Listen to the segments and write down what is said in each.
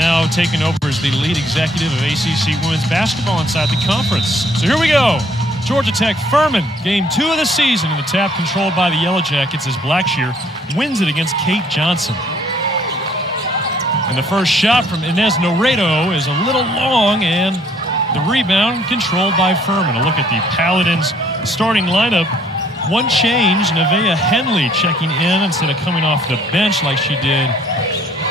now taking over as the lead executive of ACC women's basketball inside the conference. So here we go. Georgia Tech Furman, game 2 of the season, and the tap controlled by the Yellow Jackets as Blackshear wins it against Kate Johnson. And the first shot from Inez Noredo is a little long, and the rebound controlled by Furman. A look at the Paladins starting lineup. One change, Nevaeh Henley checking in instead of coming off the bench like she did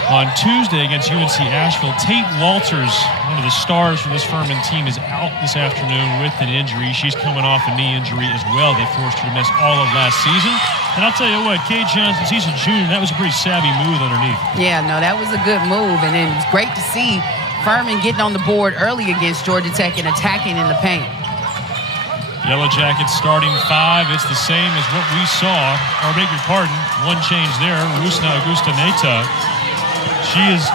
on Tuesday against UNC Asheville. Tate Walters, one of the stars for this Furman team, is out this afternoon with an injury. She's coming off a knee injury as well. They forced her to miss all of last season. And I'll tell you what, Kate Johnson, she's a junior. That was a pretty savvy move underneath. Yeah, no, that was a good move. And then it was great to see Furman getting on the board early against Georgia Tech and attacking in the paint. Yellow Jackets starting 5. It's the same as what we saw. Or beg your pardon, one change there. Rusne Augustinaite. She is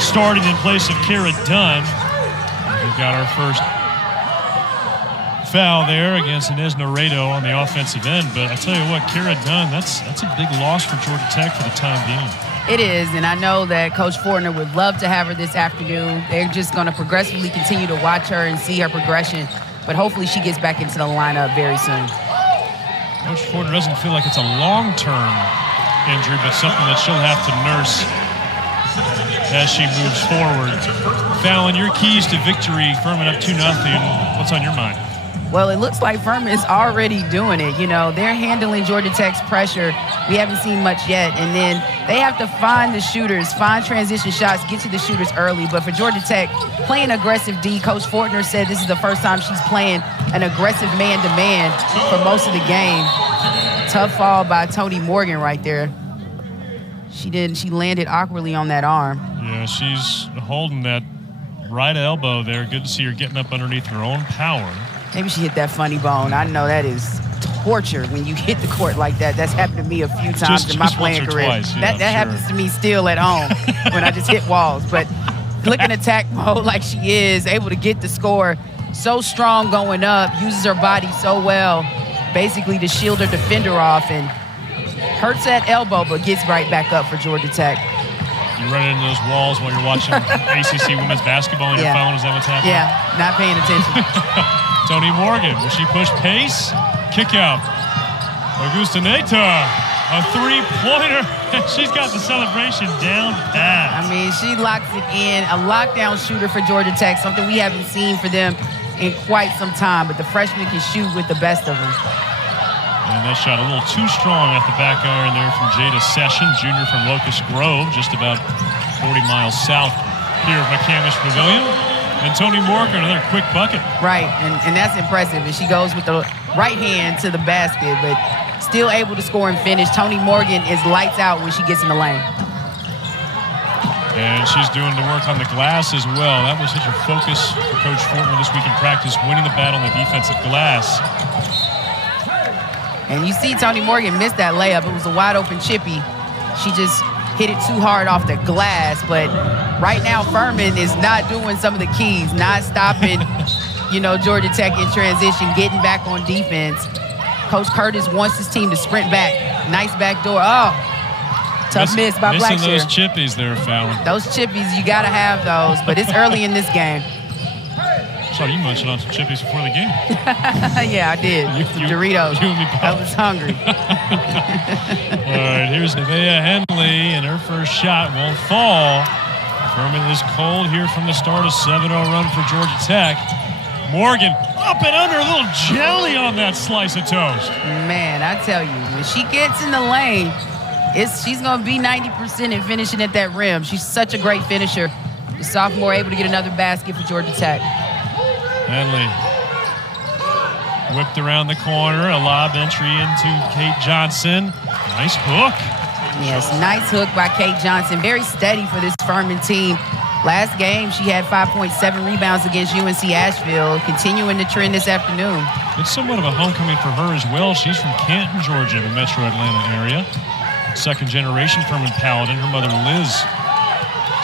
starting in place of Kara Dunn. We've got our first foul there against Inez Noredo on the offensive end. But I tell you what, Kara Dunn, that's a big loss for Georgia Tech for the time being. It is, and I know that Coach Fortner would love to have her this afternoon. They're just going to progressively continue to watch her and see her progression. But hopefully she gets back into the lineup very soon. Coach Fortner doesn't feel like it's a long-term injury, but something that she'll have to nurse as she moves forward. Fallon, your keys to victory, Furman up 2-0. What's on your mind? Well, it looks like Furman is already doing it. You know, they're handling Georgia Tech's pressure. We haven't seen much yet. And then they have to find the shooters, find transition shots, get to the shooters early. But for Georgia Tech, playing aggressive D, Coach Fortner said this is the first time she's playing an aggressive man-to-man for most of the game. Tough fall by Tonie Morgan right there. She landed awkwardly on that arm. Yeah, she's holding that right elbow there. Good to see her getting up underneath her own power. Maybe she hit that funny bone. I know that is torture when you hit the court like that. That's happened to me a few times in my playing career. Twice, yeah, that happens to me still at home when I just hit walls. But looking attack mode like she is, able to get the score, so strong going up, uses her body so well, basically to shield her defender off, and hurts that elbow, but gets right back up for Georgia Tech. You run into those walls while you're watching ACC women's basketball on your phone? Is that what's happening? Yeah, not paying attention. Tonie Morgan, will she push pace? Kick out. Augustinaite, a three-pointer. She's got the celebration down pat. I mean, she locks it in. A lockdown shooter for Georgia Tech, something we haven't seen for them in quite some time, but the freshman can shoot with the best of them. And that shot a little too strong at the back iron there from Jada Session, junior from Locust Grove, just about 40 miles south here of McCamish Pavilion. And Tonie Morgan, another quick bucket. Right, and that's impressive. And she goes with the right hand to the basket, but still able to score and finish. Tonie Morgan is lights out when she gets in the lane. And she's doing the work on the glass as well. That was such a focus for Coach Fortner this week in practice, winning the battle on the defensive glass. And you see Tonie Morgan missed that layup. It was a wide open chippy. She just hit it too hard off the glass. But right now, Furman is not doing some of the keys, not stopping, Georgia Tech in transition, getting back on defense. Coach Curtis wants his team to sprint back. Nice back door. Oh, tough miss by Blackshear. Missing those chippies there, Fallon. Those chippies, you got to have those. But it's early in this game. I saw you munching on some chippies before the game. Yeah, I did. Doritos. You and me both. I was hungry. All right, here's Nevaeh Henley, and her first shot won't fall. Furman is cold here from the start. A 7-0 run for Georgia Tech. Morgan up and under, a little jelly on that slice of toast. Man, I tell you, when she gets in the lane, she's going to be 90% and finishing at that rim. She's such a great finisher. The sophomore able to get another basket for Georgia Tech. Henley whipped around the corner, a lob entry into Kate Johnson. Nice hook. Yes, nice hook by Kate Johnson. Very steady for this Furman team. Last game, she had 5.7 rebounds against UNC Asheville, continuing the trend this afternoon. It's somewhat of a homecoming for her as well. She's from Canton, Georgia, the metro Atlanta area. Second generation Furman Paladin. Her mother, Liz,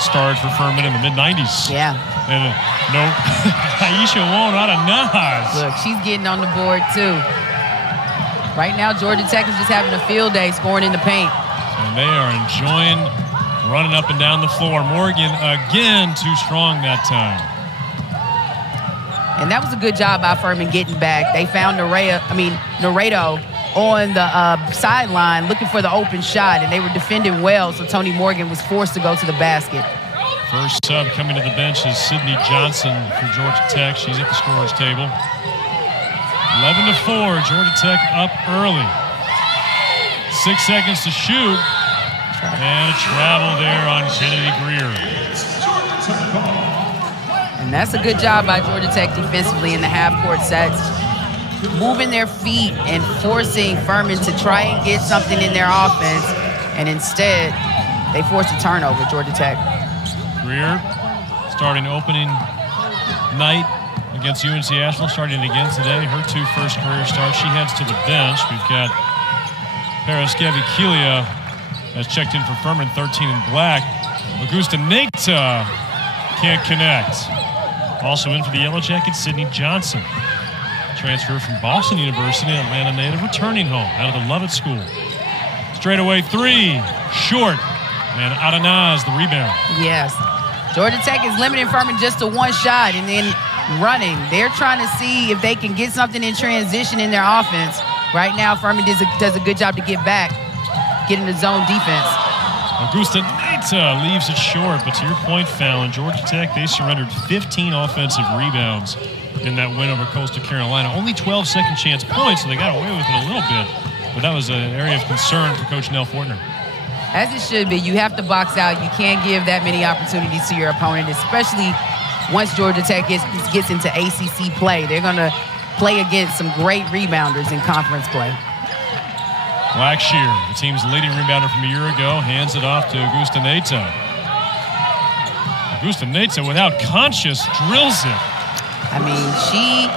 starred for Furman in the mid-90s. Yeah. And no, Aisha won't out of Nas. Look, she's getting on the board too. Right now, Georgia Tech is just having a field day scoring in the paint. And they are enjoying Running up and down the floor. Morgan again too strong that time. And that was a good job by Furman getting back. They found Naredo on the sideline looking for the open shot, and they were defending well, so Tonie Morgan was forced to go to the basket. First sub coming to the bench is Sydney Johnson for Georgia Tech. She's at the scorer's table. 11-4, Georgia Tech up early. 6 seconds to shoot. And a travel there on Kennedy Greer. And that's a good job by Georgia Tech defensively in the half-court sets. Moving their feet and forcing Furman to try and get something in their offense. And instead, they forced a turnover, Georgia Tech. Greer starting opening night against UNC Asheville, starting again today. Her 2 first career starts. She heads to the bench. We've got Paraskavi-Kelia has checked in for Furman, 13 in black. Augustinaite can't connect. Also in for the Yellow Jackets, Sydney Johnson. Transfer from Boston University, Atlanta native, returning home out of the Lovett School. Straightaway 3, short, and Adanaz the rebound. Yes. Georgia Tech is limiting Furman just to 1 shot and then running. They're trying to see if they can get something in transition in their offense. Right now, Furman does a good job to get back, get into zone defense. Augustinaite leaves it short, but to your point, Fallon, Georgia Tech, they surrendered 15 offensive rebounds in that win over Coastal Carolina. Only 12 second chance points, so they got away with it a little bit. But that was an area of concern for Coach Nell Fortner. As it should be. You have to box out. You can't give that many opportunities to your opponent, especially once Georgia Tech gets into ACC play. They're going to play against some great rebounders in conference play. Blackshear, the team's leading rebounder from a year ago, hands it off to Augustinaite. Augustinaite, without conscious, drills it. I mean, she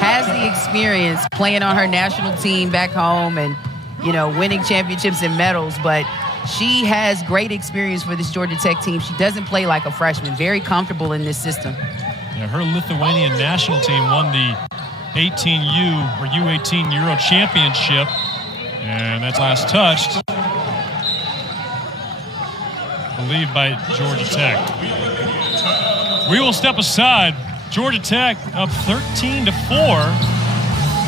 has the experience playing on her national team back home and, you know, winning championships and medals, but she has great experience for this Georgia Tech team. She doesn't play like a freshman, very comfortable in this system. Yeah, her Lithuanian national team won the 18U or U18 Euro Championship, and that's last touched, I believe, by Georgia Tech. We will step aside. Georgia Tech up 13-4.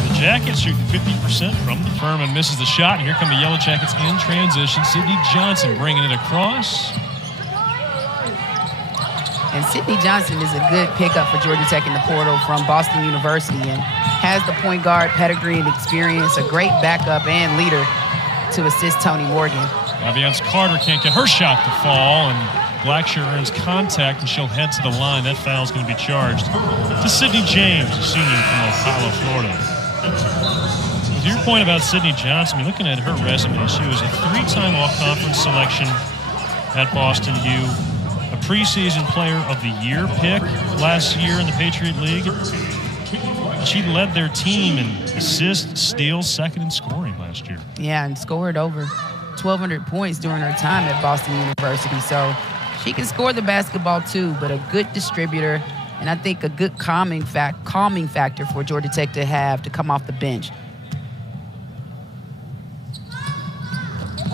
The Jackets shooting 50% from the Furman, misses the shot, and here come the Yellow Jackets in transition. Sydney Johnson bringing it across. And Sydney Johnson is a good pickup for Georgia Tech in the portal from Boston University and has the point guard pedigree and experience, a great backup and leader to assist Tonie Morgan. Aviance Carter can't get her shot to fall, and Blackshear earns contact, and she'll head to the line. That foul's going to be charged to Sydney James, a senior from Ocala, Florida. To your point about Sydney Johnson, I mean, looking at her resume, she was a 3-time all-conference selection at Boston U, a preseason player of the year pick last year in the Patriot League. She led their team in assists, steals, second in scoring last year. Yeah, and scored over 1,200 points during her time at Boston University. So she can score the basketball too, but a good distributor, and I think a good calming factor for Georgia Tech to have to come off the bench.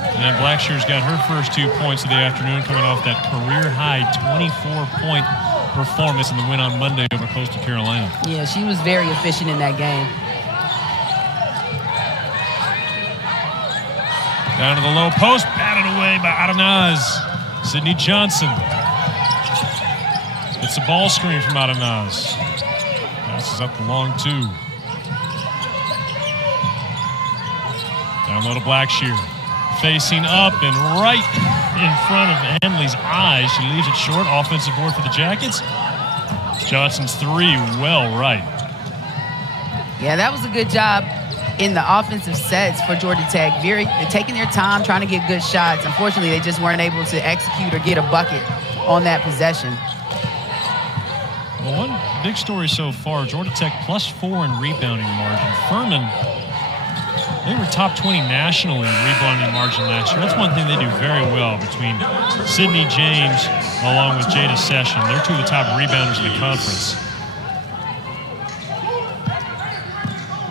And Blackshear's got her first 2 points of the afternoon, coming off that career-high 24-point performance in the win on Monday over Coastal Carolina. Yeah, she was very efficient in that game. Down to the low post, batted away by Adanaz. Sydney Johnson. It's a ball screen from Adanaz. Passes up the long 2. Down low to Blackshear. Facing up and right in front of Henley's eyes. She leaves it short. Offensive board for the Jackets. Johnson's 3 well right. Yeah, that was a good job in the offensive sets for Georgia Tech. Taking their time, trying to get good shots. Unfortunately, they just weren't able to execute or get a bucket on that possession. Well, one big story so far, Georgia Tech +4 in rebounding margin. Furman, they were top 20 nationally in rebounding margin last year. That's one thing they do very well between Sydney James along with Jada Session. They're 2 of the top rebounders in the conference.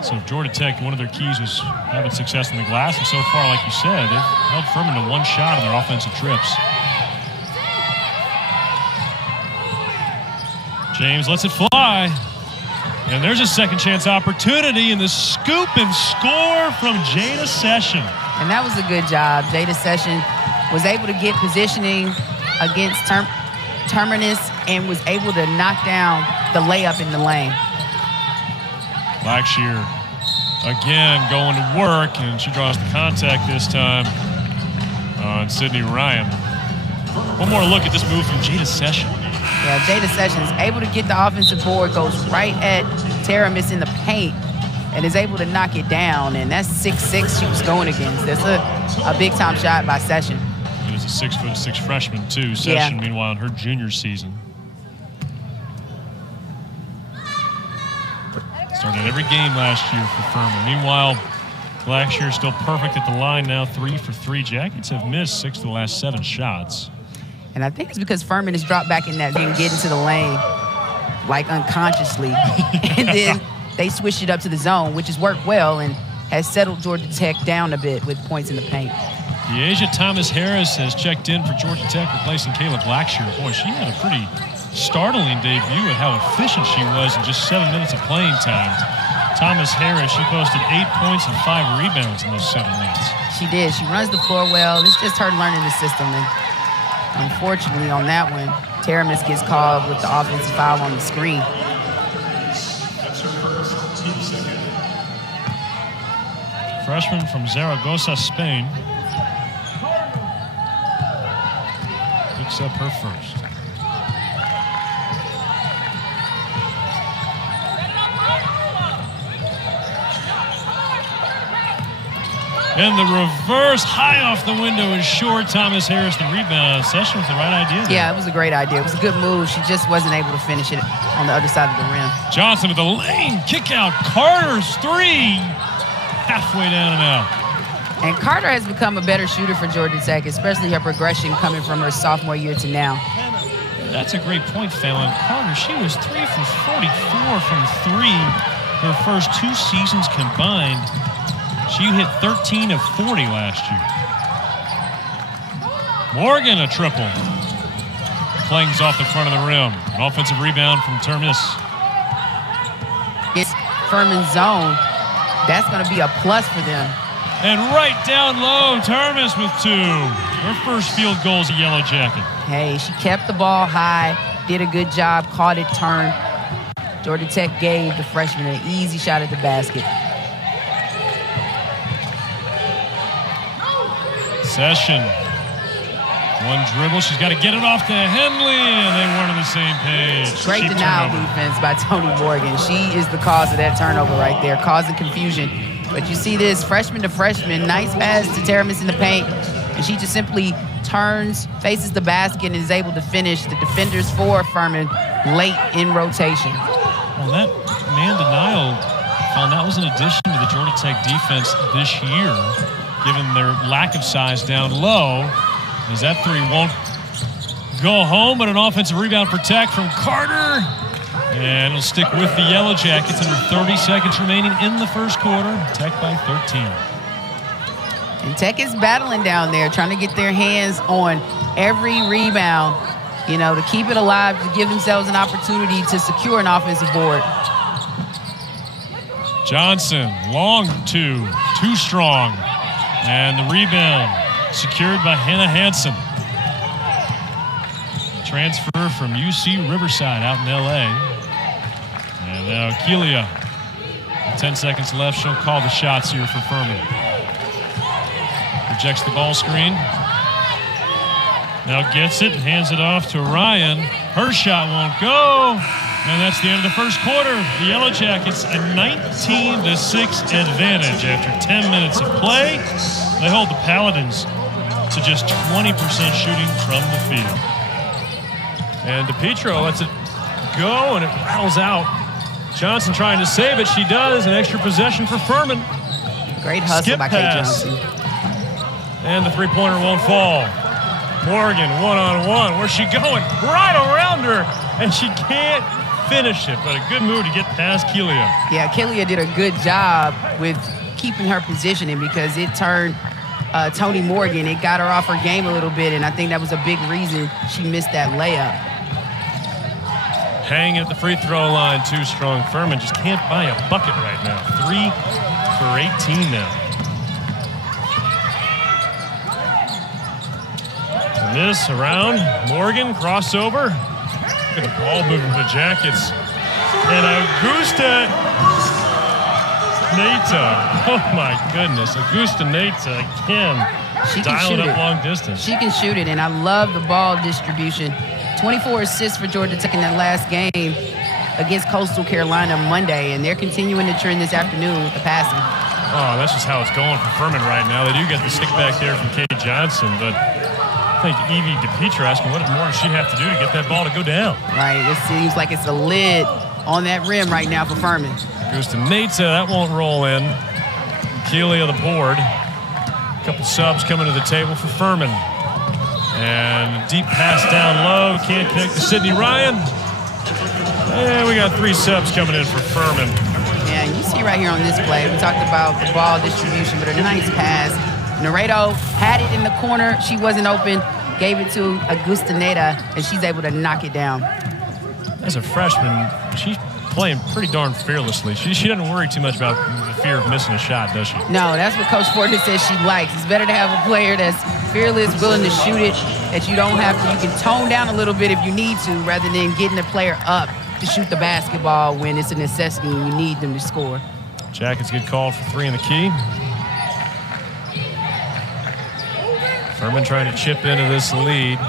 So Georgia Tech, one of their keys was having success in the glass, and so far, like you said, they've held Furman to 1 shot on their offensive trips. James lets it fly. And there's a second chance opportunity in the scoop and score from Jada Session. And that was a good job. Jada Session was able to get positioning against Terminus and was able to knock down the layup in the lane. Blackshear again going to work, and she draws the contact this time on Sydney Ryan. One more look at this move from Jada Session. Yeah, Jada Sessions able to get the offensive board, goes right at Taramis in the paint, and is able to knock it down. And that's 6'6" she was going against. That's a big-time shot by Session. It is a 6'6" freshman, too. Session, meanwhile, in her junior season. Started every game last year for Furman. Meanwhile, Blackshear still perfect at the line now, 3 for 3. Jackets have missed 6 of the last 7 shots. And I think it's because Furman has dropped back in that and get into the lane, like unconsciously. And then they switched it up to the zone, which has worked well and has settled Georgia Tech down a bit with points in the paint. Deasia Thomas-Harris has checked in for Georgia Tech, replacing Kayla Blackshear. Boy, she had a pretty startling debut at how efficient she was in just 7 minutes of playing time. Thomas-Harris, she posted 8 points and 5 rebounds in those 7 minutes. She did. She runs the floor well. It's just her learning the system. And unfortunately, on that one, Taramis gets called with the offensive foul on the screen. Freshman from Zaragoza, Spain. Picks up her first. And the reverse, high off the window is short. Thomas-Harris, the rebound. Session with the right idea there. Yeah, it was a great idea. It was a good move. She just wasn't able to finish it on the other side of the rim. Johnson with the lane kick out. Carter's 3. Halfway down and out. And Carter has become a better shooter for Georgia Tech, especially her progression coming from her sophomore year to now. That's a great point, Fallon. Carter, she was 3 for 44 from 3 her first 2 seasons combined. She hit 13 of 40 last year. Morgan a triple. Flings off the front of the rim. An offensive rebound from Termis. It's Furman's zone. That's going to be a plus for them. And right down low, Termis with 2. Her first field goal is a Yellow Jacket. Hey, she kept the ball high, did a good job, caught it, turned. Georgia Tech gave the freshman an easy shot at the basket. Session. One dribble. She's got to get it off to Henley, and they weren't on the same page. Great denial defense by Tonie Morgan. She is the cause of that turnover right there, causing confusion. But you see this freshman to freshman, nice pass to Taramis in the paint, and she just simply turns, faces the basket, and is able to finish. The defenders for Furman late in rotation. Well, that man denial, found that was an addition to the Georgia Tech defense this year, given their lack of size down low, as that 3 won't go home, but an offensive rebound for Tech from Carter. And it'll stick with the Yellow Jackets under 30 seconds remaining in the first quarter. Tech by 13. And Tech is battling down there, trying to get their hands on every rebound, you know, to keep it alive, to give themselves an opportunity to secure an offensive board. Johnson, long 2, too strong. And the rebound secured by Hannah Hansen. Transfer from UC Riverside out in L.A. And now Kayla, with 10 seconds left, she'll call the shots here for Furman. Rejects the ball screen. Now gets it, hands it off to Ryan. Her shot won't go. And that's the end of the first quarter. The Yellow Jackets a 19-6 advantage after 10 minutes of play. They hold the Paladins to just 20% shooting from the field. And DePietro lets it go, and it rattles out. Johnson trying to save it. She does. An extra possession for Furman. Great hustle by Kay Johnson. And the three-pointer won't fall. Morgan one-on-one. Where's she going? Right around her, and she can't finish it, but a good move to get past Kayla. Yeah, Kayla did a good job with keeping her positioning because it turned Tonie Morgan. It got her off her game a little bit, and I think that was a big reason she missed that layup. hanging at the free throw line, too strong. Furman just can't buy a bucket right now. 3 for 18 now. And this around Morgan, crossover. Look at the ball moving for the Jackets. And Augustinaite. Oh my goodness. Augustinaite again. She can dialing shoot up it. long distance. She can shoot it, and I love the ball distribution. 24 assists for Georgia Tech in that last game against Coastal Carolina Monday, and they're continuing to trend this afternoon with the passing. Oh, that's just how it's going for Furman right now. They do get the stick back there from Kay Johnson, but I think Evie DePietra asking what more does she have to do to get that ball to go down. Right, it seems like it's a lid on that rim right now for Furman. Augustinaite, that won't roll in. Kayla on the board. A couple subs coming to the table for Furman. And deep pass down low. Can't connect to Sydney Ryan. And we got 3 subs coming in for Furman. Yeah, you see right here on this play, we talked about the ball distribution, but a nice pass. Naredo had it in the corner. She wasn't open. Gave it to Augustinaite, and she's able to knock it down. As a freshman, she's playing pretty darn fearlessly. She doesn't worry too much about the fear of missing a shot, does she? No, that's what Coach Fortner says she likes. It's better to have a player that's fearless, willing to shoot it, that you don't have to. You can tone down a little bit if you need to, rather than getting the player up to shoot the basketball when it's a necessity and you need them to score. Jackets get called for 3 in the key. Furman trying to chip into this lead.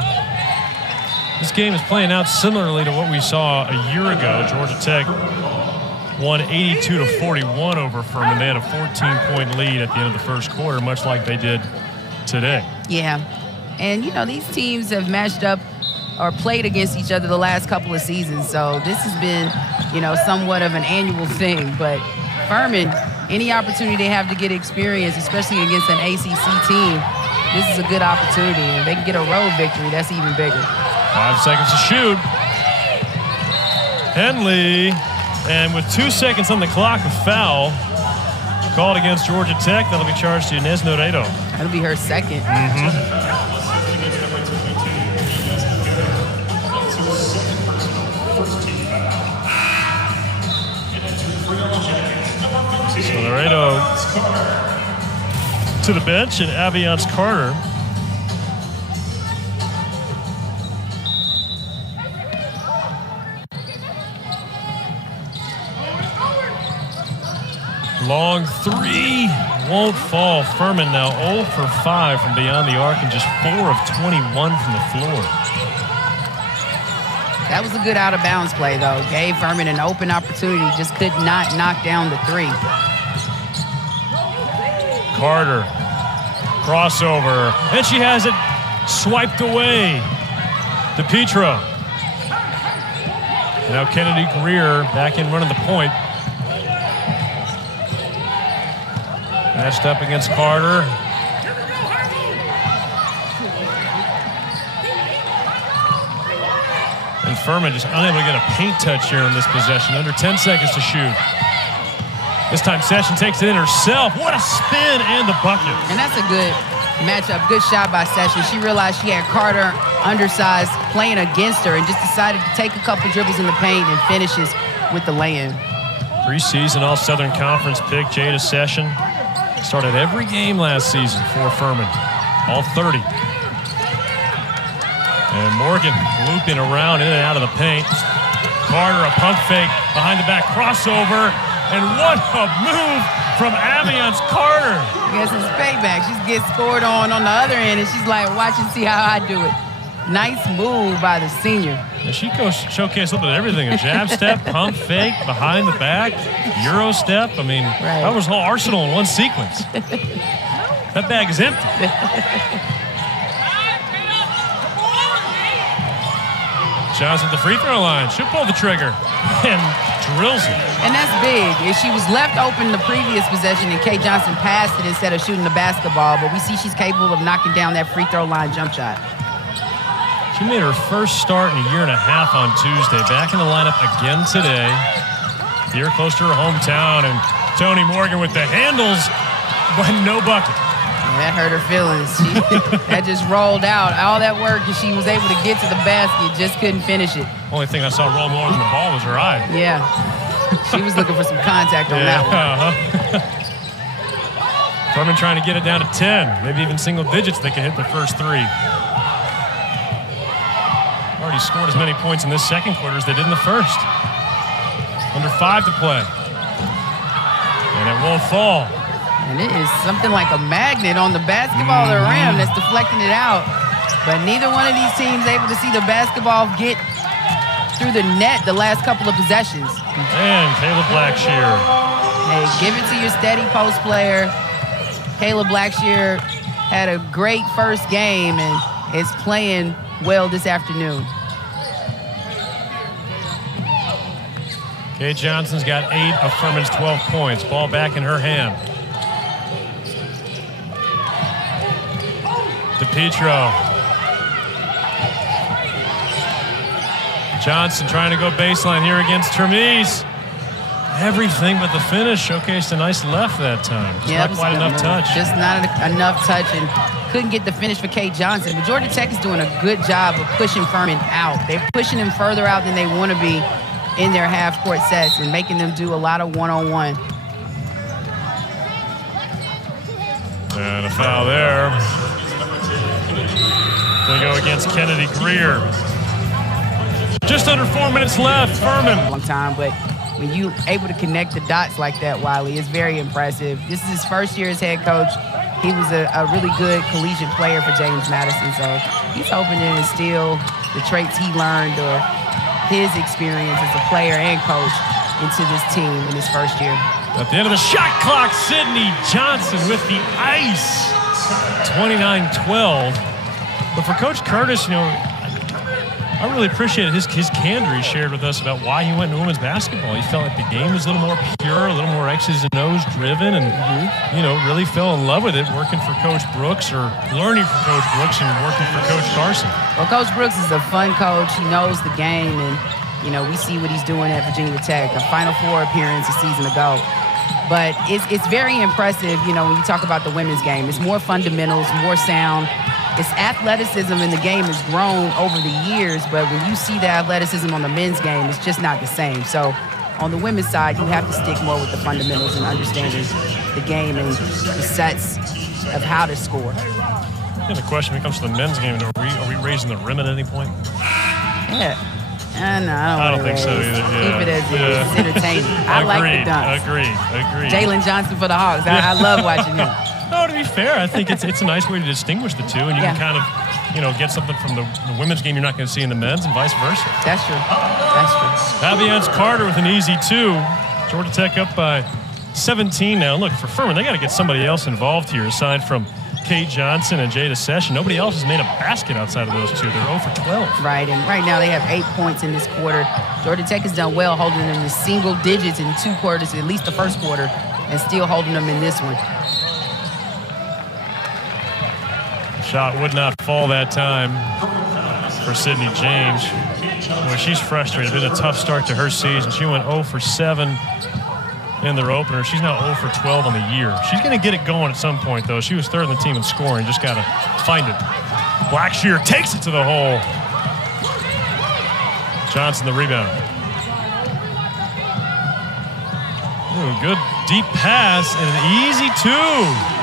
This game is playing out similarly to what we saw a year ago. Georgia Tech won 82-41 over Furman. They had a 14-point lead at the end of the first quarter, much like they did today. Yeah, and you know, these teams have matched up or played against each other the last couple of seasons, so this has been, you know, somewhat of an annual thing. But Furman, any opportunity they have to get experience, especially against an ACC team, this is a good opportunity. And if they can get a road victory, that's even bigger. 5 seconds to shoot. Henley, and with 2 seconds on the clock, a foul called against Georgia Tech. That'll be charged to Inez Noredo. That'll be her second. So Noredo to the bench, and Aviance Carter. Long 3 won't fall. Furman now 0 for 5 from beyond the arc and just 4 of 21 from the floor. That was a good out-of-bounds play, though. Gave Furman an open opportunity, just could not knock down the 3. Carter, crossover, and she has it swiped away. DePietra. Now Kennedy Greer back in running the point. Matched up against Carter. And Furman just unable to get a paint touch here on this possession. Under 10 seconds to shoot. This time Session takes it in herself. What a spin and the bucket. And that's a good matchup, good shot by Session. She realized she had Carter undersized playing against her and just decided to take a couple dribbles in the paint and finishes with the lay-in. Preseason All-Southern Conference pick, Jada Session. Started every game last season for Furman, all 30. And Morgan looping around in and out of the paint. Carter, a pump fake, behind the back crossover. And what a move from Aviance Carter. I guess it's payback. She gets scored on the other end, and she's like, watch and see how I do it. Nice move by the senior. And she goes showcase a little bit of everything. A jab step, pump fake, behind the back, Euro step. I mean, that was a whole arsenal in one sequence. That bag is empty. Johnson at the free throw line. Should pull the trigger. And drills it. And that's big. If she was left open the previous possession and Kay Johnson passed it instead of shooting the basketball, but we see she's capable of knocking down that free throw line jump shot. She made her first start in a year and a half on Tuesday. Back in the lineup again today. Here close to her hometown. And Tonie Morgan with the handles, but no bucket. That hurt her feelings. That just rolled out. All that work, and she was able to get to the basket, just couldn't finish it. Only thing I saw roll more than the ball was her eye. Yeah. She was looking for some contact on that one. Furman trying to get it down to 10, maybe even single digits. They can hit the first three. Already scored as many points in this second quarter as they did in the first. Under 5 to play. And it won't fall. And it is something like a magnet on the basketball of the rim that's deflecting it out. But neither one of these teams able to see the basketball get through the net the last couple of possessions. And Kayla Blackshear. Hey, give it to your steady post player. Kayla Blackshear had a great first game and is playing well this afternoon. Kay Johnson's got 8 of Furman's 12 points. Ball back in her hand. DePietro. Johnson trying to go baseline here against Termes. Everything but the finish. Showcased a nice left that time. Just not quite enough touch. Just not enough touch, and couldn't get the finish for Kay Johnson. But Georgia Tech is doing a good job of pushing Furman out. They're pushing him further out than they want to be in their half-court sets and making them do a lot of one-on-one. And a foul there. They go against Kennedy Greer. Just under 4 minutes left, Furman. Long time, but when you able to connect the dots like that, Wiley, it's very impressive. This is his first year as head coach. He was a really good collegiate player for James Madison, so he's hoping to instill the traits he learned or his experience as a player and coach into this team in his first year. At the end of the shot clock, Sydney Johnson with the ice. 29-12. But for Coach Curtis, you know, I really appreciated his candor he shared with us about why he went into women's basketball. He felt like the game was a little more pure, a little more X's and O's driven, and, you know, really fell in love with it working for Coach Brooks or learning from Coach Brooks and working for Coach Carson. Well, Coach Brooks is a fun coach. He knows the game, and, you know, we see what he's doing at Virginia Tech, a Final Four appearance a season ago. But it's very impressive, you know, when you talk about the women's game. It's more fundamentals, more sound. Its athleticism in the game has grown over the years, but when you see the athleticism on the men's game, it's just not the same. So on the women's side, you have to stick more with the fundamentals and understanding the game and the sets of how to score. Yeah, the question when it comes to the men's game, are we raising the rim at any point? Yeah. No, I don't think so either. Keep it as it is. It's entertaining. I like the dunks. Agreed. Jalen Johnson for the Hawks. I love watching him. No, to be fair, I think it's a nice way to distinguish the two, and you can kind of, you know, get something from the women's game you're not going to see in the men's, and vice versa. That's true. That's true. Fabian's Carter with an easy 2. Georgia Tech up by 17 now. Look, for Furman, they got to get somebody else involved here, aside from Kate Johnson and Jada Session. Nobody else has made a basket outside of those two. They're 0 for 12. Right, and right now they have 8 points in this quarter. Georgia Tech has done well holding them in single digits in 2 quarters, at least the first quarter, and still holding them in this one. Shot would not fall that time for Sydney James. Boy, she's frustrated. It's been a tough start to her season. She went 0 for 7 in their opener. She's now 0 for 12 on the year. She's going to get it going at some point, though. She was 3rd in the team in scoring. Just got to find it. Blackshear takes it to the hole. Johnson the rebound. Ooh, good deep pass and an easy 2.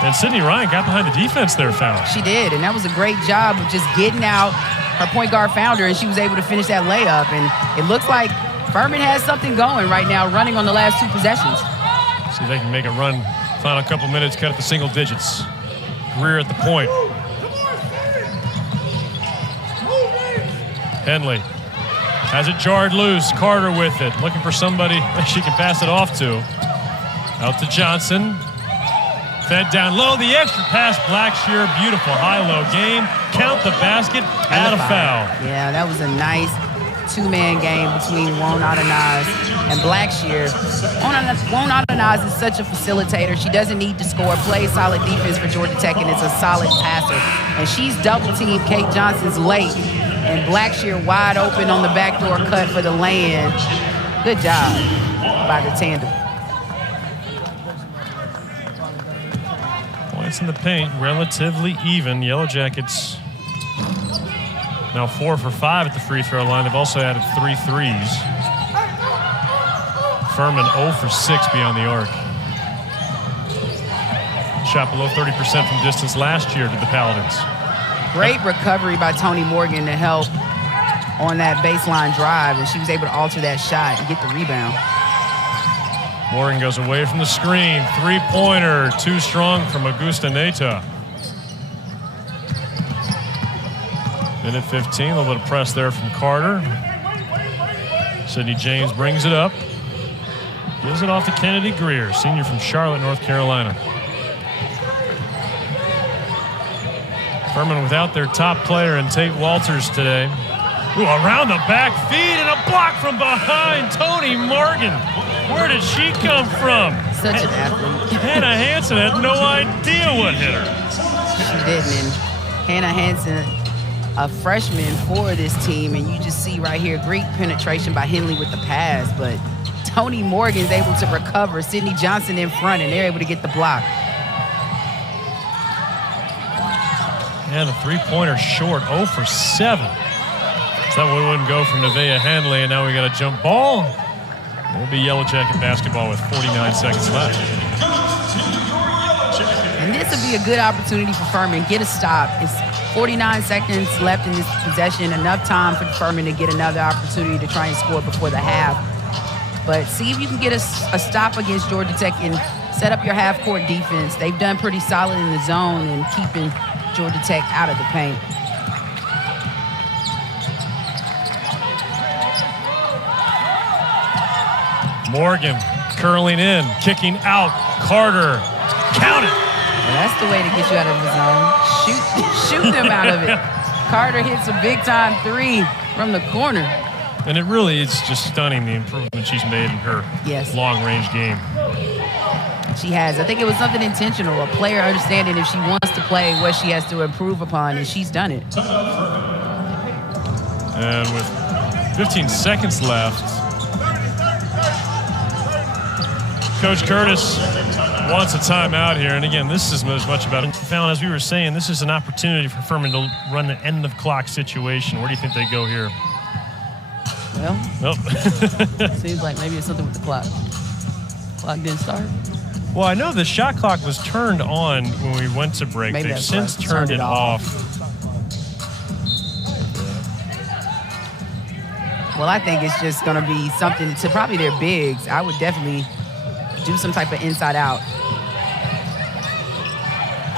And Sydney Ryan got behind the defense there, foul. She did, and that was a great job of just getting out. Her point guard found her, and she was able to finish that layup. And it looks like Furman has something going right now, running on the last 2 possessions. See if they can make a run. Final couple minutes, cut it to single digits. Greer at the point. Henley has it jarred loose. Carter with it, looking for somebody she can pass it off to. Out to Johnson. Fed down low, the extra pass, Blackshear, beautiful high-low game. Count the basket, add a foul. Yeah, that was a nice 2-man game between Won Adenaz and Blackshear. Won Adenaz is such a facilitator. She doesn't need to score, plays solid defense for Georgia Tech, and is a solid passer. And she's double-teamed Kate Johnson's late, and Blackshear wide open on the backdoor cut for the lay-in. Good job by the tandem. Points in the paint, relatively even. Yellow Jackets now 4 for 5 at the free throw line. They've also added 3 threes. Furman 0 for 6 beyond the arc. Shot below 30% from distance last year to the Paladins. Great recovery by Tonie Morgan to help on that baseline drive, and she was able to alter that shot and get the rebound. Morgan goes away from the screen. Three-pointer, too strong from Augustinaite. Minute 15, a little bit of press there from Carter. Sydney James brings it up. Gives it off to Kennedy Greer, senior from Charlotte, North Carolina. Furman without their top player in Tate Walters today. Ooh, around the back feed and a block from behind. Tonie Morgan. Where did she come from? Such an athlete. Hannah Hansen had no idea what hit her. She didn't. And Hannah Hansen, a freshman for this team, and you just see right here, great penetration by Henley with the pass, but Tonie Morgan's able to recover. Sydney Johnson in front, and they're able to get the block. Yeah, the three-pointer short, 0 for 7. So that one wouldn't go from Nevaeh Hanley, and now we got a jump ball. It'll be Yellow Jacket basketball with 49 seconds left. And this would be a good opportunity for Furman. Get a stop. It's 49 seconds left in this possession. Enough time for Furman to get another opportunity to try and score before the half. But see if you can get a stop against Georgia Tech and set up your half-court defense. They've done pretty solid in the zone and keeping Georgia Tech out of the paint. Morgan curling in, kicking out. Carter, count it. Well, that's the way to get you out of the zone. Shoot them out of it. Carter hits a big-time three from the corner. And it really is just stunning, the improvement she's made in her long-range game. She has. I think it was something intentional, a player understanding if she wants to play what she has to improve upon, and she's done it. And with 15 seconds left, Coach Curtis wants a timeout here. And again, this is as much about it. Fallon, as we were saying, this is an opportunity for Furman to run the end-of-clock situation. Where do you think they go here? Well, nope. Seems like maybe it's something with the clock. Clock didn't start. Well, I know the shot clock was turned on when we went to break. Maybe they've since turned it off. Well, I think it's just going to be something to probably their bigs. I would definitely do some type of inside out.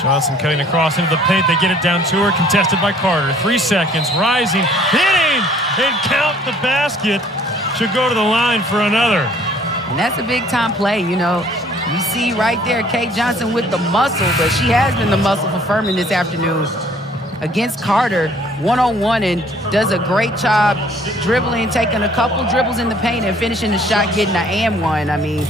Johnson cutting across into the paint. They get it down to her, contested by Carter. 3 seconds, rising, hitting, and count the basket. Should go to the line for another. And that's a big-time play, you know. You see right there, Kay Johnson with the muscle, but she has been the muscle for Furman this afternoon against Carter, one-on-one, and does a great job dribbling, taking a couple dribbles in the paint and finishing the shot, getting an and one. I mean,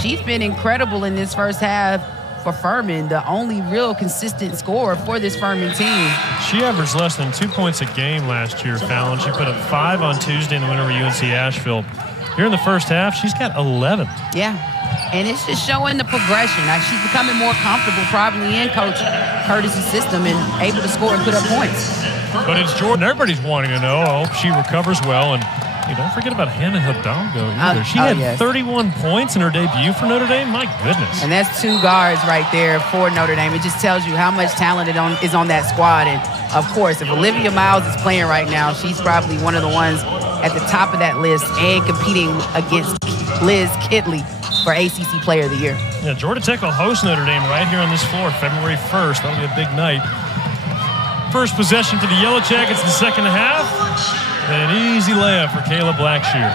she's been incredible in this first half for Furman, the only real consistent scorer for this Furman team. She averaged less than 2 points a game last year, Fallon. She put up 5 on Tuesday in the win over UNC Asheville. Here in the first half, she's got 11. Yeah, and it's just showing the progression. Like, she's becoming more comfortable probably in Coach Curtis's system and able to score and put up points. But it's Jordan. Everybody's wanting to know. I hope she recovers well. And hey, don't forget about Hannah Hidalgo either. She had 31 points in her debut for Notre Dame. My goodness. And that's 2 guards right there for Notre Dame. It just tells you how much talent is on that squad. And, of course, if Olivia Miles is playing right now, she's probably one of the ones at the top of that list and competing against Liz Kidley for ACC Player of the Year. Yeah, Georgia Tech will host Notre Dame right here on this floor February 1st. That'll be a big night. First possession for the Yellow Jackets in the second half. And an easy layup for Kayla Blackshear.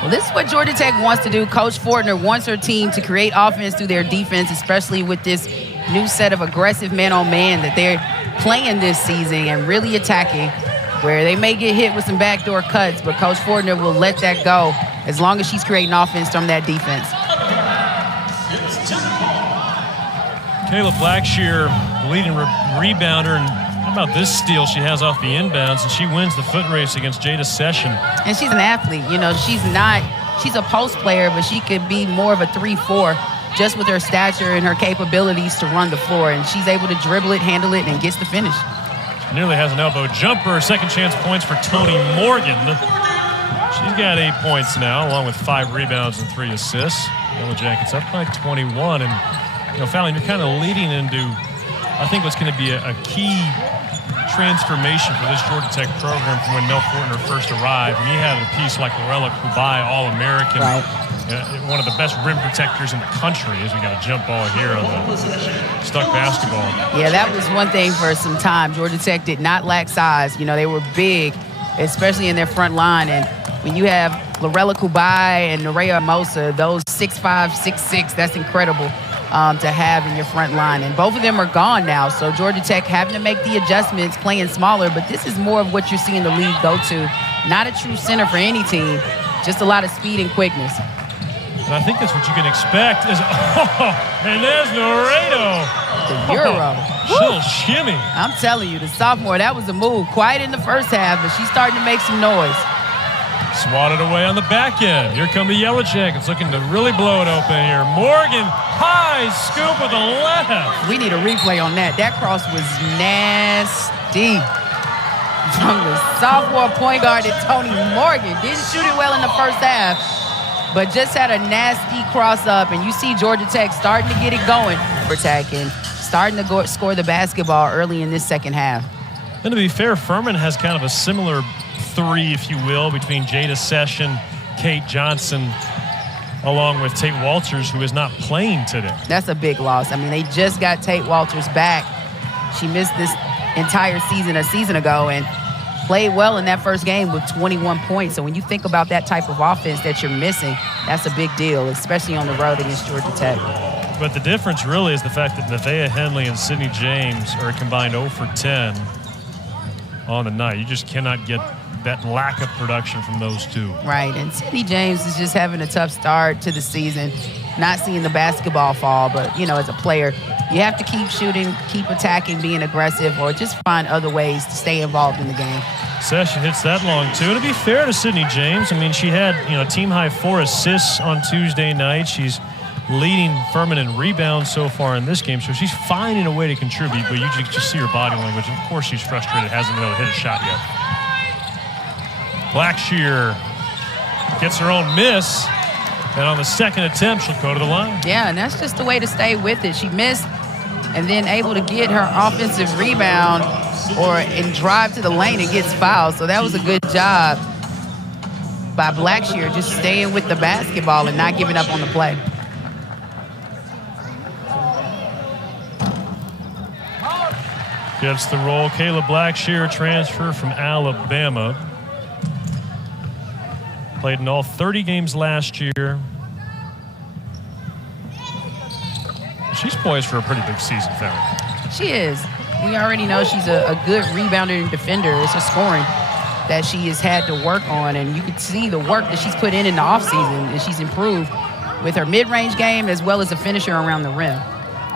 Well, this is what Georgia Tech wants to do. Coach Fortner wants her team to create offense through their defense, especially with this new set of aggressive man-on-man that they're playing this season and really attacking, where they may get hit with some backdoor cuts, but Coach Fortner will let that go as long as she's creating offense from that defense. Kayla Blackshear, leading rebounder, and how about this steal she has off the inbounds, and she wins the foot race against Jada Session. And she's an athlete. You know, she's a post player, but she could be more of a 3-4 just with her stature and her capabilities to run the floor. And she's able to dribble it, handle it, and gets the finish. She nearly has an elbow jumper. Second chance points for Tonie Morgan. She's got 8 points now, along with 5 rebounds and 3 assists. Yellow Jackets up by 21. And, Fallon, you're kind of leading into, I think, what's going to be a key transformation for this Georgia Tech program from when Nell Fortner first arrived. When you had a piece like Lorella Kubai, All-American, right, one of the best rim protectors in the country, as we got a jump ball here on the stuck basketball. Yeah, that was one thing for some time. Georgia Tech did not lack size. They were big, especially in their front line. And when you have Lorella Kubai and Nerea Mosa, those 6'5", 6'6", that's incredible to have in your front line. And both of them are gone now, so Georgia Tech having to make the adjustments, playing smaller, but this is more of what you're seeing the league go to. Not a true center for any team, just a lot of speed and quickness. And I think that's what you can expect is, and there's Laredo. The Euro. She'll shimmy. I'm telling you, the sophomore, that was a move. Quiet in the first half, but she's starting to make some noise. Swatted away on the back end. Here come the Yellow Jackets looking to really blow it open here. Morgan, high scoop with the left. We need a replay on that. That cross was nasty. From the sophomore point guard at Tonie Morgan. Didn't shoot it well in the first half, but just had a nasty cross up. And you see Georgia Tech starting to get it going. Attacking, starting to score the basketball early in this second half. And to be fair, Furman has kind of a similar three, if you will, between Jada Session, Kate Johnson, along with Tate Walters, who is not playing today. That's a big loss. I mean, they just got Tate Walters back. She missed this entire season a season ago and played well in that first game with 21 points. So when you think about that type of offense that you're missing, that's a big deal, especially on the road against Georgia Tech. But the difference really is the fact that Nevaeh Henley and Sydney James are combined 0 for 10 on the night. You just cannot get that lack of production from those two. Right, and Sydney James is just having a tough start to the season, not seeing the basketball fall, but, as a player, you have to keep shooting, keep attacking, being aggressive, or just find other ways to stay involved in the game. Session hits that long, too. To be fair to Sydney James, I mean, she had, team-high 4 assists on Tuesday night. She's leading Furman in rebounds so far in this game, so she's finding a way to contribute, but you just see her body language. Of course she's frustrated, hasn't been able to hit a shot yet. Blackshear gets her own miss, and on the second attempt, she'll go to the line. Yeah, and that's just the way to stay with it. She missed and then able to get her offensive rebound and drive to the lane and gets fouled. So that was a good job by Blackshear, just staying with the basketball and not giving up on the play. Gets the roll. Kayla Blackshear, transfer from Alabama. Played in all 30 games last year. She's poised for a pretty big season, Farrell. She is. We already know she's a good rebounder and defender. It's her scoring that she has had to work on, and you can see the work that she's put in the offseason, and she's improved with her mid-range game as well as a finisher around the rim.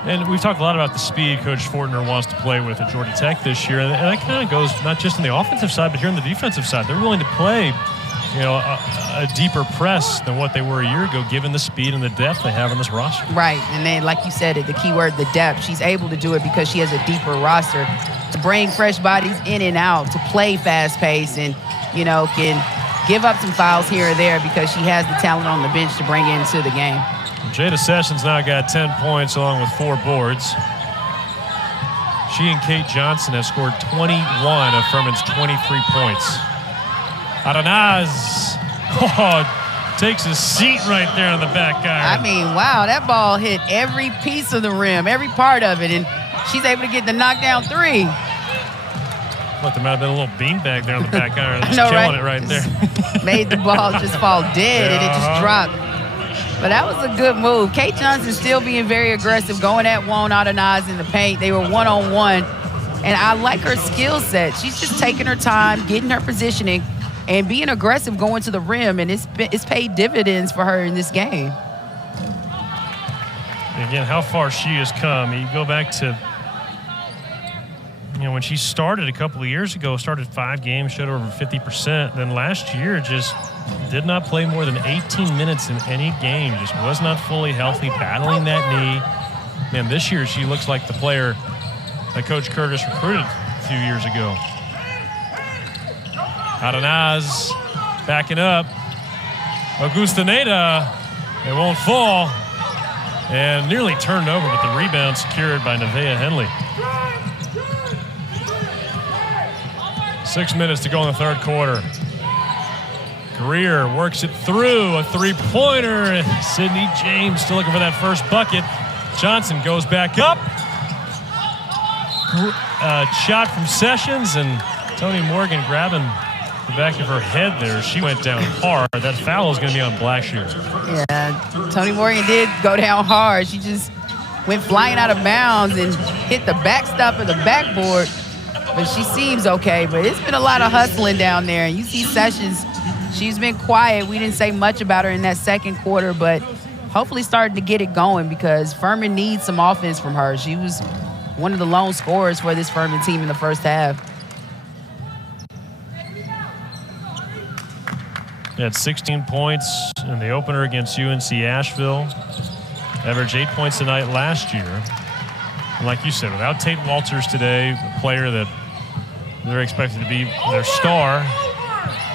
And we've talked a lot about the speed Coach Fortner wants to play with at Georgia Tech this year, and that kind of goes not just on the offensive side, but here on the defensive side. They're willing to play a deeper press than what they were a year ago, given the speed and the depth they have on this roster. Right, and then like you said, the key word, the depth. She's able to do it because she has a deeper roster to bring fresh bodies in and out, to play fast pace, and, can give up some fouls here or there because she has the talent on the bench to bring into the game. Jada Sessions now got 10 points along with 4 boards. She and Kate Johnson have scored 21 of Furman's 23 points. Adanaz takes a seat right there on the back iron. I mean, wow, that ball hit every piece of the rim, every part of it, and she's able to get the knockdown 3. Look, there might have been a little beanbag there on the back iron. Just killing it right there. Made the ball just fall dead, and it just dropped. But that was a good move. Kate Johnson still being very aggressive, going at Juan Adanaz in the paint. They were one-on-one, and I like her skill set. She's just taking her time, getting her positioning, and being aggressive going to the rim, and it's paid dividends for her in this game. Again, how far she has come. You go back to, when she started a couple of years ago, started 5 games, shot over 50%. Then last year just did not play more than 18 minutes in any game. Just was not fully healthy, battling that knee. Man, this year she looks like the player that Coach Curtis recruited a few years ago. Adanaz backing up. Augustinaite, it won't fall. And nearly turned over, but the rebound secured by Nevaeh Henley. 6 minutes to go in the third quarter. Greer works it through, a three-pointer. Sydney James still looking for that first bucket. Johnson goes back up. Shot from Sessions, and Tonie Morgan grabbing the back of her head there. She went down hard. That foul is going to be on Blackshear. Yeah, Tonie Morgan did go down hard. She just went flying out of bounds and hit the backstop of the backboard. But she seems okay. But it's been a lot of hustling down there. And you see Sessions, she's been quiet. We didn't say much about her in that second quarter, but hopefully starting to get it going because Furman needs some offense from her. She was one of the lone scorers for this Furman team in the first half. Had 16 points in the opener against UNC Asheville. Averaged 8 points tonight last year. And like you said, without Tate Walters today, a player that they're expected to be their star.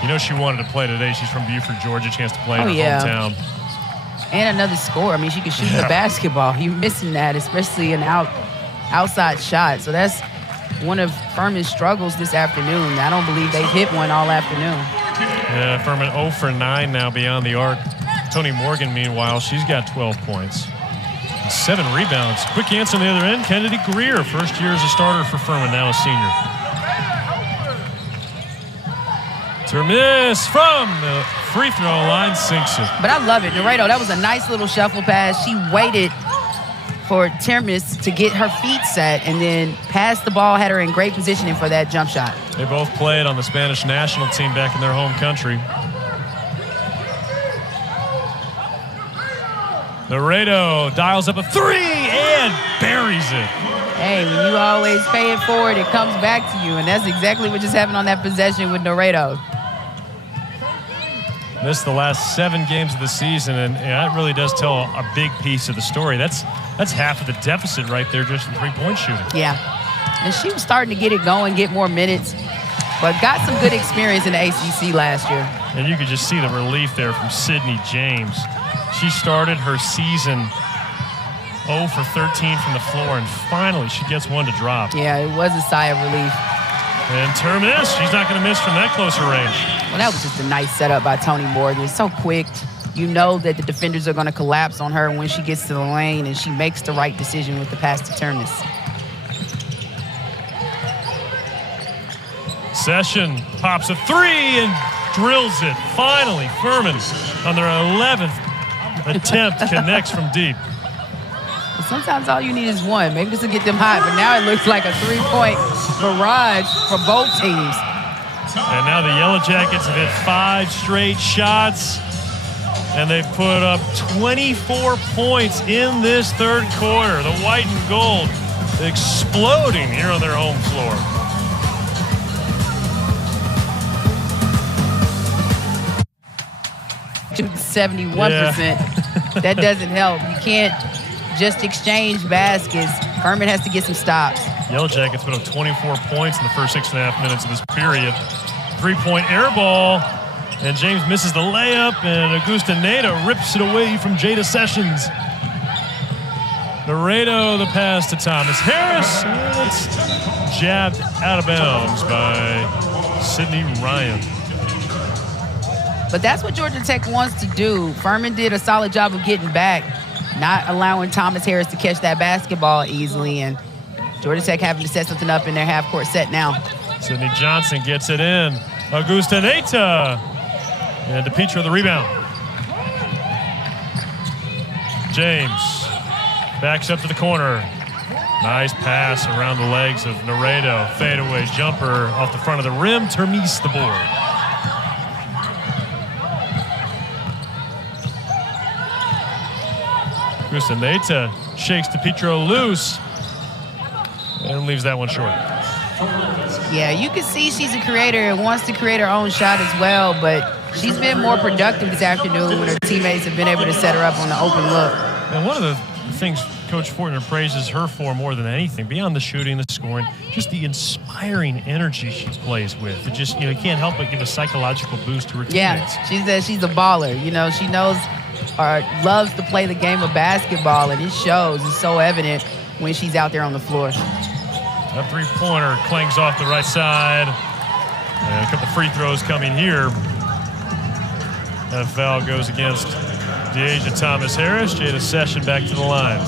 You know she wanted to play today. She's from Buford, Georgia. Chance to play in her hometown. And another score. I mean, she can shoot the basketball. You're missing that, especially an outside shot. So that's one of Furman's struggles this afternoon. I don't believe they've hit one all afternoon. Yeah, Furman 0 for 9 now beyond the arc. Tonie Morgan, meanwhile, she's got 12 points. 7 rebounds. Quick answer on the other end. Kennedy Greer, first year as a starter for Furman, now a senior. Termis from the free throw line sinks it. But I love it. Laredo, that was a nice little shuffle pass. She waited for Termis to get her feet set and then passed the ball, had her in great positioning for that jump shot. They both played on the Spanish national team back in their home country. Laredo dials up a three and buries it. Hey, when you always pay it forward, it comes back to you, and that's exactly what just happened on that possession with Laredo. Missed the last 7 games of the season, and that really does tell a big piece of the story. That's half of the deficit right there, just in three-point shooting. Yeah, and she was starting to get it going, get more minutes, but got some good experience in the ACC last year. And you could just see the relief there from Sydney James. She started her season 0 for 13 from the floor, and finally she gets one to drop. Yeah, it was a sigh of relief. And Termis, she's not going to miss from that closer range. Well, that was just a nice setup by Tonie Morgan. So quick. You know that the defenders are going to collapse on her when she gets to the lane, and she makes the right decision with the pass to Termis. Session pops a three and drills it. Finally, Furman on their 11th attempt connects from deep. Well, sometimes all you need is one, maybe just to get them hot, but now it looks like a three-point barrage for both teams. And now the Yellow Jackets have hit 5 straight shots, and they've put up 24 points in this third quarter. The white and gold exploding here on their home floor. Shooting 71%. Yeah. That doesn't help. You can't just exchange baskets. Furman has to get some stops. Yellow Jackets put up 24 points in the first 6.5 minutes of this period. 3-point air ball, and James misses the layup, and Augustinaite rips it away from Jada Sessions. Laredo, the pass to Thomas Harris, and it's jabbed out of bounds by Sydney Ryan. But that's what Georgia Tech wants to do. Furman did a solid job of getting back, not allowing Thomas Harris to catch that basketball easily, and Georgia Tech having to set something up in their half-court set now. Sydney Johnson gets it in. Augustinaite. And DePietro the rebound. James backs up to the corner. Nice pass around the legs of Laredo. Fadeaway jumper off the front of the rim. Termis the board. Augustinaite shakes DePietro loose and leaves that one short. Yeah, you can see she's a creator and wants to create her own shot as well, but she's been more productive this afternoon when her teammates have been able to set her up on the open look. And one of the things Coach Fortner praises her for more than anything, beyond the shooting, the scoring, just the inspiring energy she plays with. It just, you can't help but give a psychological boost to her teammates. Yeah, she says she's a baller. She knows or loves to play the game of basketball, and it shows. It's so evident when she's out there on the floor. That three-pointer clangs off the right side. And a couple of free throws coming here. That foul goes against De'Asia Thomas-Harris. Jada Session back to the line.